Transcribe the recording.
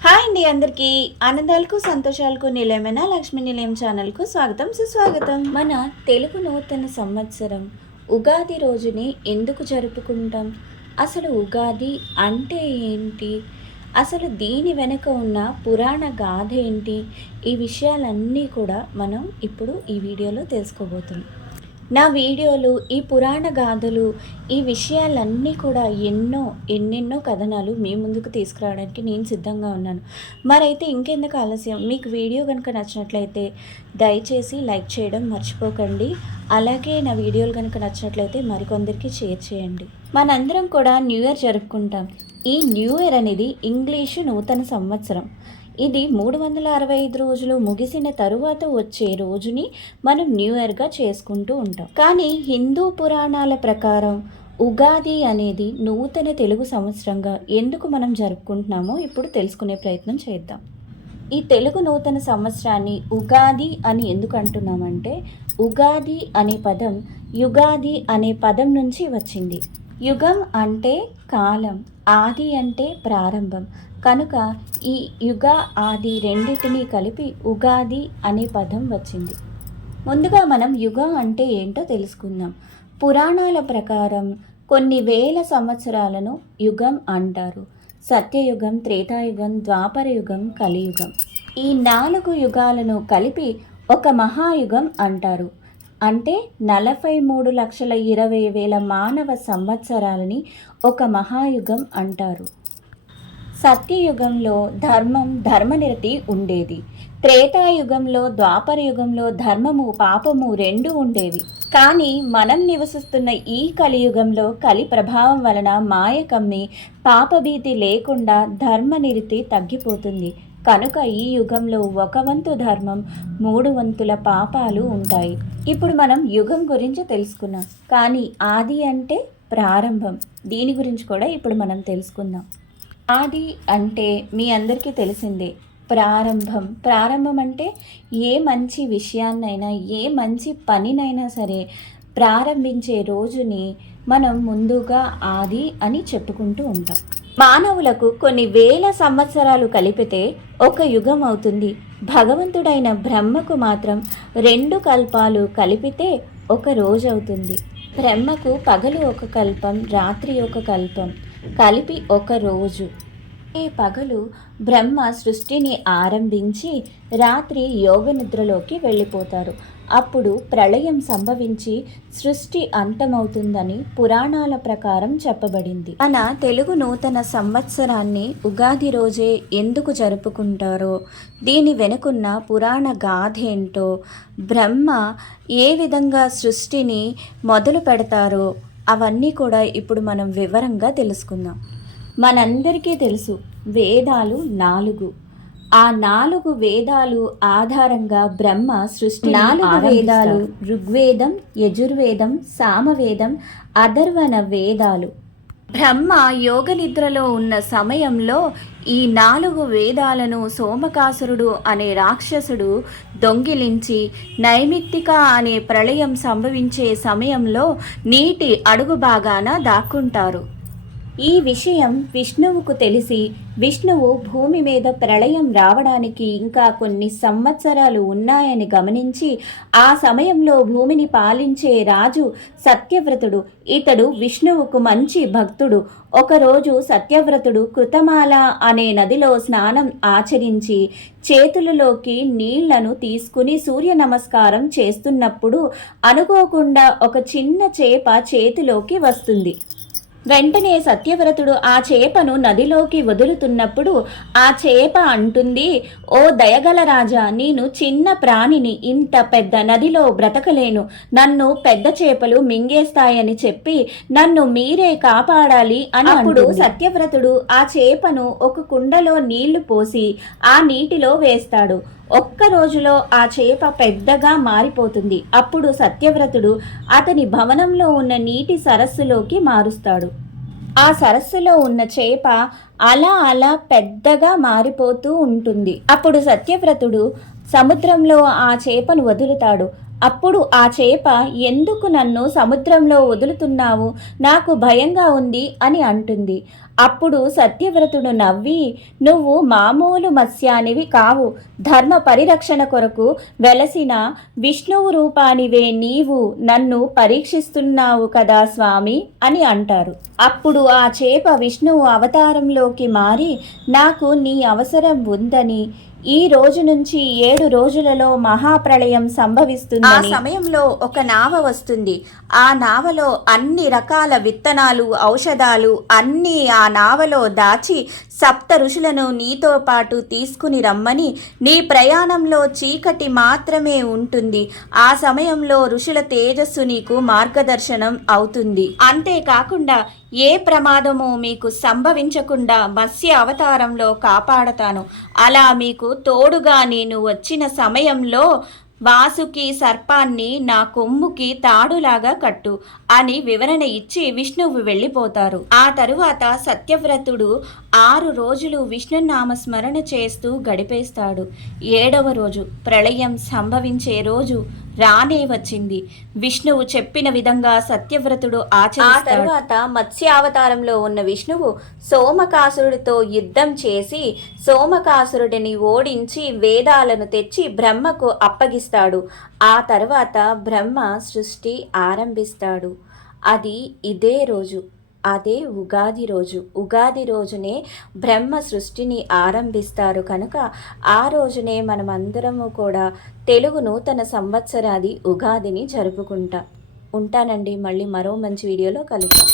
Hi అండి, అందరికీ ఆనందాలకు సంతోషాలకు నిలయమైన లక్ష్మీ నిలయం ఛానల్కు స్వాగతం సుస్వాగతం. మన తెలుగు నూతన సంవత్సరం ఉగాది రోజుని ఎందుకు జరుపుకుంటాం? అసలు ఉగాది అంటే ఏంటి? అసలు దీని వెనుక ఉన్న పురాణ గాథ ఏంటి? ఈ విషయాలన్నీ కూడా మనం ఇప్పుడు ఈ వీడియోలో తెలుసుకోబోతున్నాం. నా వీడియోలు, ఈ పురాణ గాథలు, ఈ విషయాలన్నీ కూడా ఎన్నెన్నో కథనాలు మీ ముందుకు తీసుకురావడానికి నేను సిద్ధంగా ఉన్నాను. మరైతే ఇంకెందుకు ఆలస్యం, మీకు వీడియో కనుక నచ్చినట్లయితే దయచేసి లైక్ చేయడం మర్చిపోకండి. అలాగే నా వీడియోలు కనుక నచ్చినట్లయితే మరికొందరికి షేర్ చేయండి. మనందరం కూడా న్యూ ఇయర్ జరుపుకుంటాం. ఈ న్యూ ఇయర్ అనేది ఇంగ్లీషు నూతన సంవత్సరం. ఇది 365 రోజులు ముగిసిన తరువాత వచ్చే రోజుని మనం న్యూ ఇయర్గా చేసుకుంటూ ఉంటాం. కానీ హిందూ పురాణాల ప్రకారం ఉగాది అనేది నూతన తెలుగు సంవత్సరంగా ఎందుకు మనం జరుపుకుంటున్నామో ఇప్పుడు తెలుసుకునే ప్రయత్నం చేద్దాం. ఈ తెలుగు నూతన సంవత్సరాన్ని ఉగాది అని ఎందుకు అంటున్నామంటే, ఉగాది అనే పదం యుగాది అనే పదం నుంచి వచ్చింది. యుగం అంటే కాలం, ఆది అంటే ప్రారంభం. కనుక ఈ యుగ ఆది రెండింటినీ కలిపి ఉగాది అనే పదం వచ్చింది. ముందుగా మనం యుగం అంటే ఏంటో తెలుసుకుందాం. పురాణాల ప్రకారం కొన్ని వేల సంవత్సరాలను యుగం అంటారు. సత్యయుగం, త్రేతాయుగం, ద్వాపర యుగం, కలియుగం. ఈ 4 యుగాలను కలిపి ఒక మహాయుగం అంటారు. అంటే 43,20,000 మానవ సంవత్సరాలని ఒక మహాయుగం అంటారు. సత్యయుగంలో ధర్మనిరతి ఉండేది. త్రేతాయుగంలో, ద్వాపర యుగంలో ధర్మము పాపము రెండు ఉండేవి. కానీ మనం నివసిస్తున్న ఈ కలియుగంలో కలి ప్రభావం వలన మాయ కమ్మి పాపభీతి లేకుండా ధర్మనిరతి తగ్గిపోతుంది. కనుక ఈ యుగంలో 1 వంతు ధర్మం, 3 వంతుల పాపాలు ఉంటాయి. ఇప్పుడు మనం యుగం గురించి తెలుసుకున్నాం. కానీ ఆది అంటే ప్రారంభం. దీని గురించి కూడా ఇప్పుడు మనం తెలుసుకుందాం. ఆది అంటే మీ అందరికీ తెలిసిందే, ప్రారంభం అంటే ఏ మంచి విషయాన్నైనా, ఏ మంచి పనినైనా సరే ప్రారంభించే రోజుని మనం ముందుగా ఆది అని చెప్పుకుంటూ ఉంటాం. మానవులకు కొన్ని వేల సంవత్సరాలు కలిపితే ఒక యుగం అవుతుంది. భగవంతుడైన బ్రహ్మకు మాత్రం 2 కల్పాలు కలిపితే ఒక రోజు అవుతుంది. బ్రహ్మకు పగలు ఒక కల్పం, రాత్రి ఒక కల్పం, కలిపి ఒక రోజు. ఈ పగలు బ్రహ్మ సృష్టిని ఆరంభించి రాత్రి యోగ నిద్రలోకి వెళ్ళిపోతారు. అప్పుడు ప్రళయం సంభవించి సృష్టి అంతమవుతుందని పురాణాల ప్రకారం చెప్పబడింది. మన తెలుగు నూతన సంవత్సరాన్ని ఉగాది రోజే ఎందుకు జరుపుకుంటారో, దీని వెనుకున్న పురాణ గాథ ఏంటో, బ్రహ్మ ఏ విధంగా సృష్టిని మొదలు పెడతారో అవన్నీ కూడా ఇప్పుడు మనం వివరంగా తెలుసుకుందాం. మనందరికీ తెలుసు, వేదాలు 4. ఆ 4 వేదాలు ఆధారంగా బ్రహ్మ సృష్టి 4 వేదాలు ఋగ్వేదం, యజుర్వేదం, సామవేదం, అథర్వణ వేదాలు. బ్రహ్మ యోగ నిద్రలో ఉన్న సమయంలో ఈ 4 వేదాలను సోమకాసురుడు అనే రాక్షసుడు దొంగిలించి నైమిత్తిక అనే ప్రళయం సంభవించే సమయంలో నీటి అడుగు భాగాన దాక్కుంటారు. ఈ విషయం విష్ణువుకు తెలిసి విష్ణువు భూమి మీద ప్రళయం రావడానికి ఇంకా కొన్ని సంవత్సరాలు ఉన్నాయని గమనించి ఆ సమయంలో భూమిని పాలించే రాజు సత్యవ్రతుడు. ఇతడు విష్ణువుకు మంచి భక్తుడు. ఒకరోజు సత్యవ్రతుడు కృతమాల అనే నదిలో స్నానం ఆచరించి చేతులలోకి నీళ్లను తీసుకుని సూర్య నమస్కారం చేస్తున్నప్పుడు అనుకోకుండా ఒక చిన్న చేప చేతిలోకి వస్తుంది. వెంటనే సత్యవ్రతుడు ఆ చేపను నదిలోకి వదులుతున్నప్పుడు ఆ చేప అంటుంది, ఓ దయగల రాజా, నేను చిన్న ప్రాణిని, ఇంత పెద్ద నదిలో బ్రతకలేను, నన్ను పెద్ద చేపలు మింగేస్తాయని చెప్పి నన్ను మీరే కాపాడాలి అని. అప్పుడు సత్యవ్రతుడు ఆ చేపను ఒక కుండలో నీళ్లు పోసి ఆ నీటిలో వేస్తాడు. ఒక్క రోజులో ఆ చేప పెద్దగా మారిపోతుంది. అప్పుడు సత్యవ్రతుడు అతని భవనంలో ఉన్న నీటి సరస్సులోకి మారుస్తాడు. ఆ సరస్సులో ఉన్న చేప అలా పెద్దగా మారిపోతూ ఉంటుంది. అప్పుడు సత్యవ్రతుడు సముద్రంలో ఆ చేపను వదులుతాడు. అప్పుడు ఆ చేప, ఎందుకు నన్ను సముద్రంలో వదులుతున్నావు, నాకు భయంగా ఉంది అని అంటుంది. అప్పుడు సత్యవ్రతుడు నవ్వి, నువ్వు మామూలు మత్స్యానివి కావు, ధర్మ పరిరక్షణ కొరకు వెలసిన విష్ణువు రూపానివే నీవు నన్ను పరీక్షిస్తున్నావు కదా స్వామి అని అంటారు. అప్పుడు ఆ చేప విష్ణువు అవతారంలోకి మారి, నాకు నీ అవసరం ఉందని, ఈ రోజు నుంచి 7 రోజులలో మహాప్రళయం సంభవిస్తుంది. ఆ సమయంలో ఒక నావ వస్తుంది. ఆ నావలో అన్ని రకాల విత్తనాలు, ఔషధాలు అన్నీ ఆ నావలో దాచి సప్త ఋషులను నీతో పాటు తీసుకుని రమ్మని, నీ ప్రయాణంలో చీకటి మాత్రమే ఉంటుంది. ఆ సమయంలో ఋషుల తేజస్సు నీకు మార్గదర్శనం అవుతుంది. అంతేకాకుండా ఏ ప్రమాదము మీకు సంభవించకుండా మత్స్య అవతారంలో కాపాడతాను. అలా మీకు తోడుగా నేను వచ్చిన సమయంలో వాసుకి సర్పాన్ని నా కొమ్ముకి తాడులాగా కట్టు అని వివరణ ఇచ్చి విష్ణువు వెళ్ళిపోతారు. ఆ తరువాత సత్యవ్రతుడు 6 రోజులు విష్ణునామ స్మరణ చేస్తూ గడిపేస్తాడు. 7వ రోజు ప్రళయం సంభవించే రోజు రానే వచ్చింది. విష్ణువు చెప్పిన విధంగా సత్యవ్రతుడు ఆచరిస్తాడు. ఆ తరువాత మత్స్యావతారంలో ఉన్న విష్ణువు సోమకాసురుడితో యుద్ధం చేసి సోమకాసురుడిని ఓడించి వేదాలను తెచ్చి బ్రహ్మకు అప్పగిస్తాడు. ఆ తర్వాత బ్రహ్మ సృష్టి ఆరంభిస్తాడు. అది ఇదే రోజు, అదే ఉగాది రోజు. ఉగాది రోజునే బ్రహ్మ సృష్టిని ఆరంభిస్తారు కనుక ఆ రోజునే మనమందరము కూడా తెలుగు నూతన సంవత్సరాది ఉగాదిని జరుపుకుంటాం. ఉంటానండి, మళ్ళీ మరో మంచి వీడియోలో కలుద్దాం.